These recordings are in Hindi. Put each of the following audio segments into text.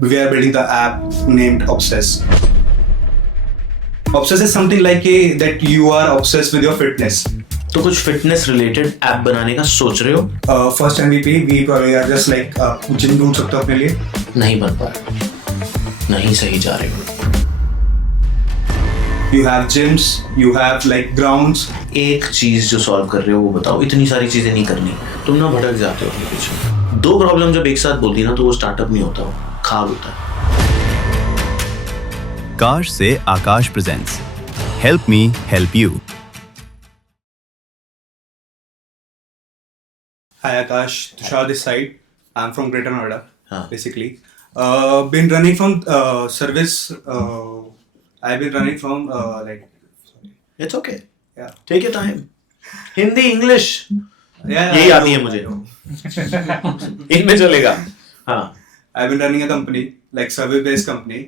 We are building the app named Obsess. Obsess is something like that you are obsessed with your fitness. तो कुछ फिटनेस रिलेटेड ऐप बनाने का सोच रहे हो? First MVP, we probably are just like gym ढूंढ सकते हो अपने लिए. नहीं बन पाएगा, नहीं सही जा रहे हो. You have gyms, you have like grounds. एक चीज जो सॉल्व कर रहे हो वो बताओ. इतनी सारी चीजें नहीं करनी. तुम ना भटक जाते हो अपने पीछे. दो प्रॉब्लम जब एक साथ बोलती ना तो वो स्टार्टअप नहीं होता, वो खाब होता है. काश से Akash presents help me help you. Hi Akash, Tushar this side. I'm from Greater Noida, हाँ. basically. Been running from service. I've been running from like. It's okay, Yeah. Take your time. Hindi English Yeah. यही I आती है know. मुझे. इनमें चलेगा. हाँ. I've been running a company, like service-based company,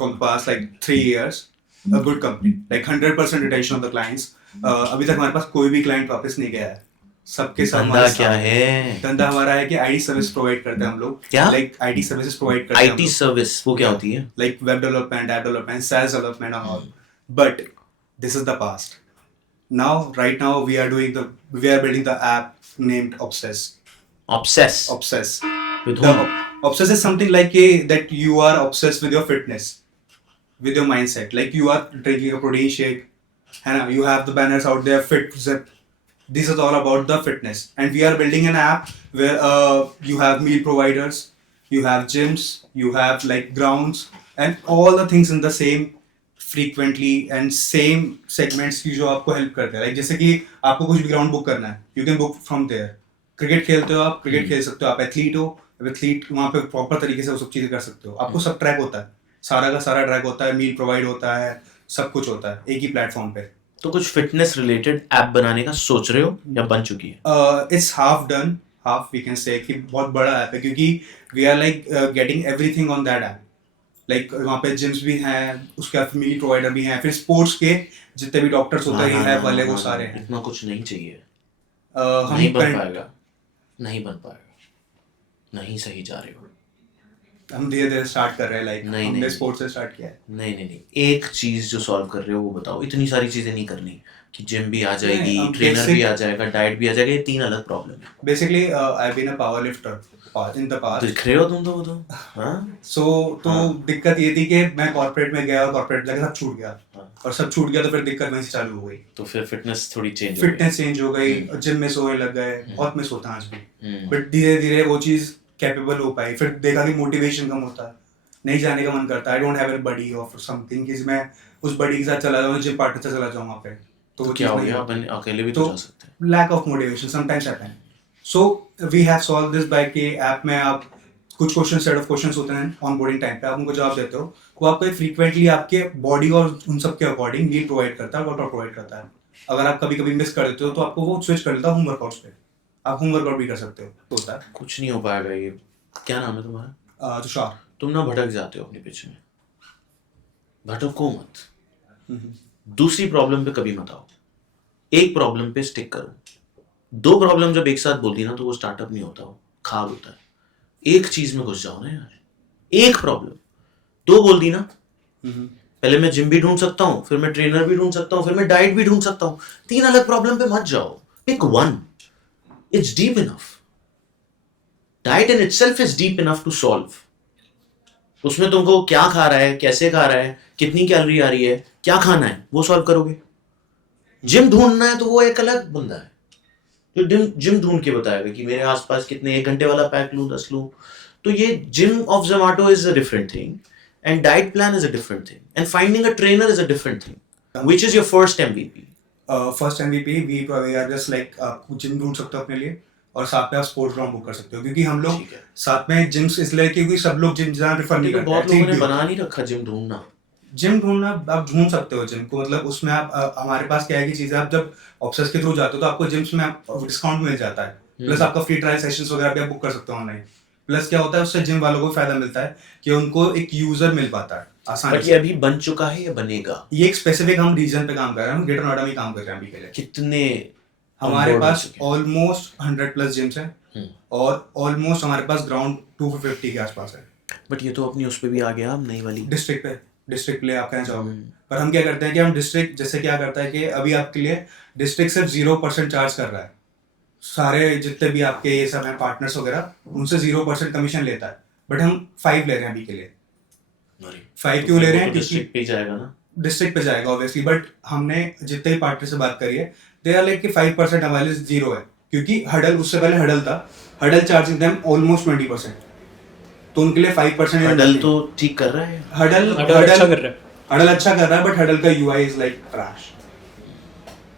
from the past like 3 years. A good company, like 100% retention of the clients. अभी तक हमारे पास कोई भी client वापस नहीं गया है. सबके साथ धंधा हमारे क्या साथ- है? धंधा हमारा है कि आईटी सर्विस प्रोवाइड करते हैं हम लोग. क्या? लाइक आईटी सर्विसेज प्रोवाइड करते हैं हम आईटी लोग. सर्विस वो क्या होती है? Like web development, app development, SaaS development and all. But this is the past. Now, right now, we are building the app named Obsess. Obsess Obsess. With The home. Obsess is something like that you are obsessed with your fitness, with your mindset. Like you are drinking a protein shake, and you have the banners out there, Fit Zip. This is all about the fitness, and we are building an app where you have meal providers, you have gyms, you have like grounds, and all the things in the same frequently and same segments की जो आपको हेल्प करते हैं. लाइक जैसे कि आपको कुछ भी ग्राउंड बुक करना है, you can book from there. Cricket खेलते हो आप, क्रिकेट खेल सकते हो. आप एथलीट हो, एथलीट वहाँ पे प्रॉपर तरीके से वो सब चीज़ें कर सकते हो. आपको सब ट्रैक होता है, सारा का सारा ट्रैक होता है, मील प्रोवाइड होता है, सब कुछ होता है एक ही प्लेटफॉर्म पे. तो कुछ फिटनेस रिलेटेड ऐप बनाने का सोच रहे हो या बन चुकी है? It's half done, half we can say कि बहुत बड़ा ऐप है क्योंकि we are like getting everything on that app. Like वहाँ पे जिम्स भी हैं, उसके बाद मील प्रोवाइडर भी हैं, फिर स्पोर्ट्स के जितने भी डॉक्टर्स होते हैं है वाले वो सारे हैं. इतना कुछ नहीं चाहिए. हम नहीं बन current- पाएगा, नहीं बन पाएगा, नहीं सही जा रहे हो. हम धीरे धीरे स्टार्ट कर रहे हैं. लाइक नहीं, हमने नहीं. स्पोर्ट्स से स्टार्ट किया है. नहीं. एक चीज जो सॉल्व कर रहे हो वो बताओ. इतनी सारी चीजें नहीं करनी कि जिम भी आ जाएगी, नहीं, हम ट्रेनर basic- भी आ जाएगा, डाइट भी आ जाएगा. ये तीन अलग प्रॉब्लम है. Basically I been a power lifter in the past. दिख रहे हो तुम तो वो तो. हाँ? सो तो हाँ. दिक्कत ये थी कि मैं कॉर्पोरेट में गया और कॉर्पोरेट जाके सब छूट गया. हाँ. और सब छूट गया तो फिर दिक्कत वहीं से चालू हो गई. तो फिर फिटनेस थोड़ी चेंज हो गई. फिटनेस चेंज हो गई, जिम में सोने लग गए, बहुत मिस होता है आज भी. हम्म. बट धीरे धीरे वो चीज कैपेबल हो पाई. फिर देखा कि मोटिवेशन कम होता है, नहीं जाने का मन करता है. आई डोंट हैव अ बडी और समथिंग कि मैं उस बडी के साथ चला जाऊँ, जिम पार्टनर से चला जाऊँ वहाँ पे. तो वो क्या चीज़ हो नहीं गया? होती. अपन अकेले भी तो तो जा सकते हैं. Lack of motivation sometimes happen. So we have solve this by कि ऐप में आप कुछ क्वेश्चन सेट ऑफ क्वेश्चंस होते हैं ऑनबोर्डिंग टाइम पे, आप उनको जवाब देते हो. वो आपको फ्रीक्वेंटली आपके बॉडी और उन सब के अकॉर्डिंग मील प्रोवाइड करता है, वर्कआउट प्रोवाइड करता है. अगर आप कभी कभी मिस कर देते हो तो आपको वो स्विच कर देता है होम वर्कआउट्स पे. आप होम वर्कआउट भी कर सकते हो. तो होता है. कुछ नहीं हो पाएगा ये. क्या नाम है तुम्हारा? तुषार. तुम ना भटक जाते हो अपने पीछे में. भटको मत. दूसरी प्रॉब्लम पे कभी मत आओ. एक प्रॉब्लम पे स्टिक करो. दो प्रॉब्लम जब एक साथ बोलती ना तो वो स्टार्टअप नहीं होता, वो खाब होता है. एक चीज में घुस जाओ ना यार. एक प्रॉब्लम दो बोल दी ना. पहले मैं जिम भी ढूंढ सकता हूँ, फिर मैं ट्रेनर भी ढूंढ सकता हूँ, फिर मैं डाइट भी ढूंढ सकता हूँ. तीन अलग प्रॉब्लम पे मत जाओ. Pick one. It's deep enough. Diet in itself is deep enough to solve. उसमें तुमको क्या खा रहा है, कैसे खा रहा है, कितनी कैलोरी आ रही है, क्या खाना है, वो सॉल्व करोगे. जिम ढूंढना है तो वो एक अलग बंदा है जो जिम ढूंढ के बताएगा कि मेरे आसपास कितने 1 घंटे वाला पैक लूं, 10 लूं. तो ये gym of Zomato is a different thing and diet plan is a different thing and finding a trainer is a different thing. Which is your first MVP? First MVP we are just like आप जिम ढूंढ सकते हो अपने लिए और साथ में आप स्पोर्ट्स ग्राउंड बुक कर सकते हो. क्योंकि हम लोग ठीक है. साथ में जिम्स इसलिए क्योंकि सब लोग जिम जाना प्रेफर नहीं करते. बहुत लोगों ने बना नहीं रखा जिम ढूंढना. जिम ढूंढना आप ढूंढ सकते हो जिम को. मतलब उसमें आप हमारे पास क्या है कि चीजें आप जब ऑब्सेस के थ्रू जाते हो तो आपको जिम्स में डिस्काउंट मिल जाता है. प्लस आपका फ्री ट्रायल सेशंस वगैरह भी आप बुक कर सकते हो ऑनलाइन. प्लस क्या होता है उससे जिम वालों को फायदा मिलता है कि उनको एक यूजर मिल पाता है आसानी बट ये से. अभी बन चुका है या बनेगा? ये एक स्पेसिफिक हम रीजन पे काम कर रहे हैं. हम ग्रेटर नोएडा में काम कर रहे हैं अभी के लिए. कितने हमारे onboard हो पास चुके हैं? ऑलमोस्ट 100+ जिम्स हैं और ऑलमोस्ट हमारे पास ग्राउंड 250 के आसपास है. बट ये तो अपनी उस पे भी आ गया अब नई वाली। डिस्ट्रिक्ट पे आप कहना चाहोगे, पर हम क्या करते हैं कि हम डिस्ट्रिक्ट जैसे क्या करता है कि अभी आपके लिए डिस्ट्रिक्ट सिर्फ 0% चार्ज कर रहा है, सारे जितने भी आपके ये सब हैं पार्टनर्स वगैरह उनसे 0% कमीशन लेता है, बट हम 5 ले रहे हैं अभी के लिए। 5 क्यों ले रहे हैं? क्योंकि डिस्ट्रिक्ट पे ही जाएगा ना। डिस्ट्रिक्ट पे जाएगा ऑब्वियसली, बट हमने जितने भी पार्टनर से बात करी है दे आर लाइक कि 5% हमारे लिए जीरो है, क्योंकि हडल उससे पहले हडल था, हडल चार्जिंग देम ऑलमोस्ट 20%, तो उनके लिए 5% हडल तो ठीक कर रहा है। हडल अच्छा कर रहा है। हडल अच्छा कर रहा है, बट हडल का यूआई इज लाइक ट्रैश,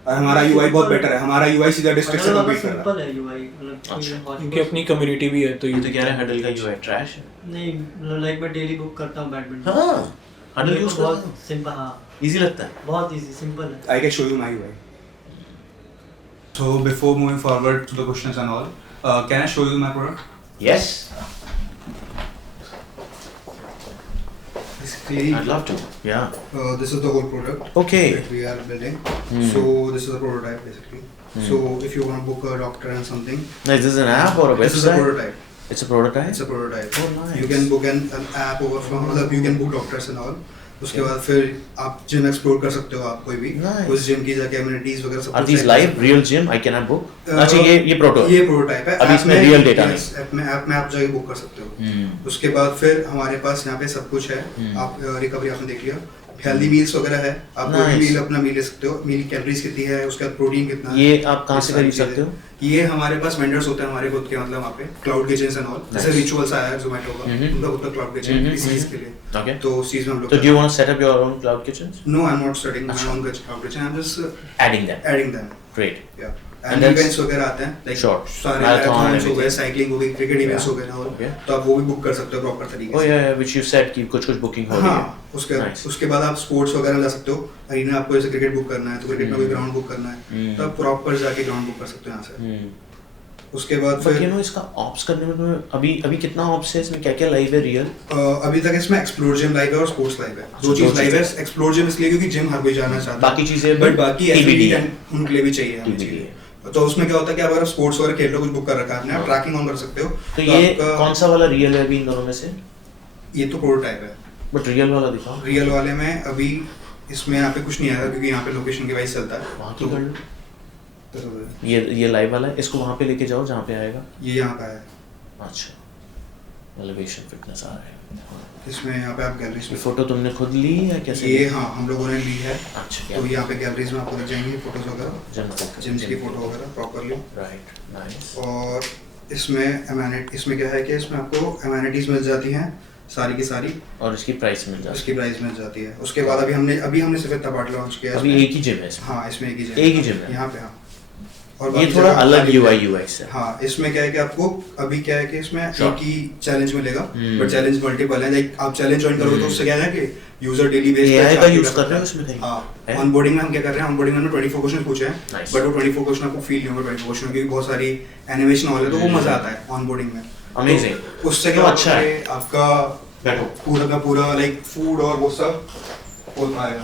और हमारा यूआई बहुत बेटर है, हमारा यूआई सीधा डिस्ट्रिक्ट से कम्पीट कर रहा सिंपल है यूआई, मतलब कोई अच्छा। बहुत उनकी अपनी कम्युनिटी भी है तो ये तो कह रहे हैं हडल का यूआई ट्रैश है। नहीं, मतलब लाइक मैं डेली बुक करता हूँ बैडमिंटन। हाँ, हडल मेरे को यूज करता बहुत हूँ। सिंपल, हाँ इजी लगता है। बहुत इजी सिंपल है। है। I can show you my UI. So before moving forward to the questions and all, can I show you my product? Yes, Basically, I'd love to. Yeah. this is the whole product Okay. that we are building. Hmm. So this is the prototype basically. So if you want to book a doctor and something, Now, is this an app or a website? this is a prototype. It's a prototype. It's a prototype. Oh, nice. You can book an app over from, मतलब you can book doctors and all. उसके बाद फिर आप जिम एक्सप्लोर कर सकते हो, आप कोई भी Nice. उस जिम की जाके एमिनिटीज वगैरह सब Are कुछ these check कर live? सकते हो। Real gym? I cannot book. अच्छा ये प्रोटो। ये प्रोटोटाइप है। अभी ऐप इसमें में real data yes, ऐप में आप जाके बुक कर सकते हो। उसके बाद फिर हमारे पास यहाँ पे सब कुछ है। आप रिकवरी आपने देख लिया, हेल्दी मील्स वगैरह है, आप कोई भी Nice. मील अपना मील ले सकते हो, मील कैलोरीज कितनी है, उसके बाद प्रोटीन कितना है। ये आप कहाँ ये से सारी खरीद चीजें। सकते हो? ये हमारे पास वेंडर्स होते हैं हमारे खुद के, मतलब वहाँ पे क्लाउड किचन एंड ऑल, जैसे Nice. रिचुअल्स आया है जोमेटो का, उनका खुद का क्लाउड किचन इस चीज के लिए, Okay. तो उस चीज में हम लोग So do you want to set up your own cloud kitchens? No I am not starting my अच्छा। Own cloud kitchen, I am just Adding them. Adding them. Great. Yeah And and that's- events वगैरह आते हैं, लाइक Sure. सारे Marathon, मैराथन्स हो गए, everything. साइकिलिंग हो गई, क्रिकेट इवेंट्स हो गए ना, Okay. तो आप वो भी बुक कर सकते हो प्रॉपर तरीके Oh से। yeah, which you said कि कुछ booking हो रही है. हाँ, उसके Nice. उसके बाद आप स्पोर्ट्स वगैरह जा सकते हो, अरीना आपको जैसे क्रिकेट बुक करना है तो क्रिकेट में कोई ग्राउंड बुक करना है तो आप प्रॉपर जाके ग्राउंड बुक कर सकते हो यहाँ से। उसके बाद But फिर you know इसका ops करने में तुम्हें अभी कितना ops है इसमें, क्या क्या लाइव है रियल? अभी तक इसमें एक्सप्लोर जिम लाइव है और स्पोर्ट्स लाइव है, दो दो चीज लाइव है। चीजें। एक्सप्लोर जिम इसलिए क्योंकि जिम हर कोई जाना चाहता है, बाकी चीजें बट बाकी TBD है। उनके लिए भी चाहिए हमें TBD चाहिए। है। तो उसमें क्या होता है कि अगर स्पोर्ट्स वगैरह खेल लो, कुछ बुक कर रखा है आपने, आप ट्रैकिंग ऑन कर सकते हो। तो ये आपका- कौन सा वाला रियल है अभी इन दोनों में से? ये तो प्रोटोटाइप है। बट रियल वाला दिखाओ। रियल वाले में अभी इसमें यहाँ पे कुछ नहीं आएगा क्योंकि यहाँ पे लोकेशन के वाइज चलता है। वहाँ तो की कर लो। ये लाइव वाला है, इसको वहाँ पे लेके जाओ जहाँ पे आएगा। ये यहाँ का है, अच्छा, एलिवेशन फिटनेस आ रहा है। इसमें यहाँ पे आप गैलरीज ये में, फोटो तुमने खुद ली या कैसे? ये हाँ हम लोगों ने ली है। अच्छा, तो यहाँ पे गैलरीज में आपको दिख जाएंगे फोटोज वगैरह, जिम्स की फोटो वगैरह प्रॉपरली। Right, nice. और इसमें क्या है कि इसमें आपको एमेनिटीज मिल जाती हैं सारी की सारी, और इसकी प्राइस मिल जाती उसकी प्राइस मिल जाती है। उसके बाद अभी हमने सिर्फ इतना पार्ट लॉन्च किया है। है अभी इसमें। एक ही जिम है इसमें। हाँ इसमें एक ही एक ही gym है। यहाँ पे। हाँ, और ये बाकी थोड़ा जगह अलग खाली UI है। UX है। हाँ, इसमें क्या है कि आपको अभी क्या है कि इसमें Sure. एक ही चैलेंज मिलेगा, हम्म। बट चैलेंज मल्टीपल है। लाइक आप चैलेंज ज्वाइन करोगे तो उससे क्या है कि यूजर डेली बेस AI का यूज कर रहे हो इसमें कहीं? हाँ, है? ऑनबोर्डिंग में हम क्या कर रहे हैं, ऑनबोर्डिंग में 24 क्वेश्चन पूछे हैं, Nice. बट वो 24 क्वेश्चन आपको फील नहीं होगा 24 क्वेश्चन, क्योंकि बहुत सारी एनिमेशन वाले तो वो मजा आता है ऑनबोर्डिंग में। Amazing. तो उससे तो क्या अच्छा होता है। है आपका बैठो। पूरा का पूरा लाइक फूड और वो सब हो पाएगा।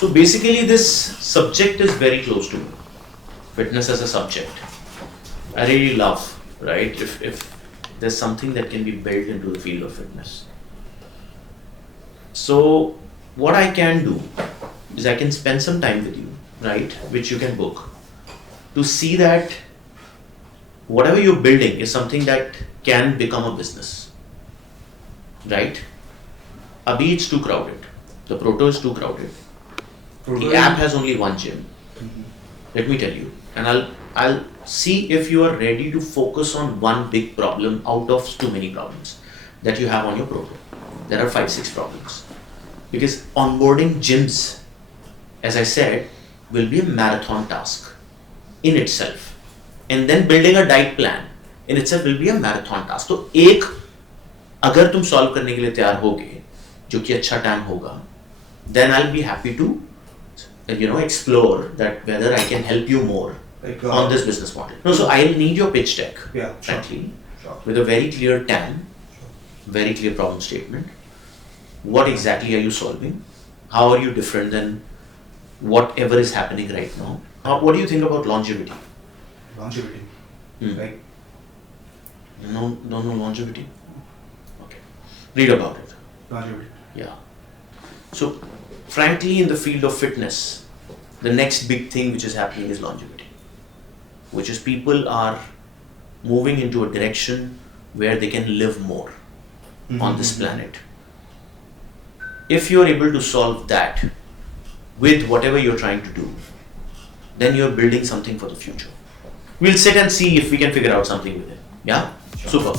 So basically this subject is very close to me. Fitness as a subject. I really love, right? If there's something that can be built into the field of fitness. So what I can do is I can spend some time with you, right? Which you can book to see that whatever you're building is something that can become a business, right? Abhi it's too crowded. The proto is too crowded. The app has only one gym. Let me tell you, and I'll see if you are ready to focus on one big problem out of too many problems that you have on your proto. There are 5-6 problems because onboarding gyms, as I said, will be a marathon task in itself, and then building a diet plan in itself will be a marathon task. तो एक अगर तुम सॉल्व करने के लिए तैयार होगे, जो कि अच्छा टाइम होगा, then I'll be happy to explore that whether I can help you more Like, on this business model. No, so I'll need your pitch deck, Yeah, sure. frankly, Sure. with a very clear TAM, very clear problem statement. What exactly are you solving? How are you different than whatever is happening right now? What do you think about longevity? Longevity. Hmm. Like No longevity. Okay, read about it. Longevity. Yeah. So, frankly, in the field of fitness, the next big thing which is happening is longevity, which is people are moving into a direction where they can live more on this planet. If you're able to solve that with whatever you're trying to do, then you're building something for the future. We'll sit and see if we can figure out something with it. Yeah? Super.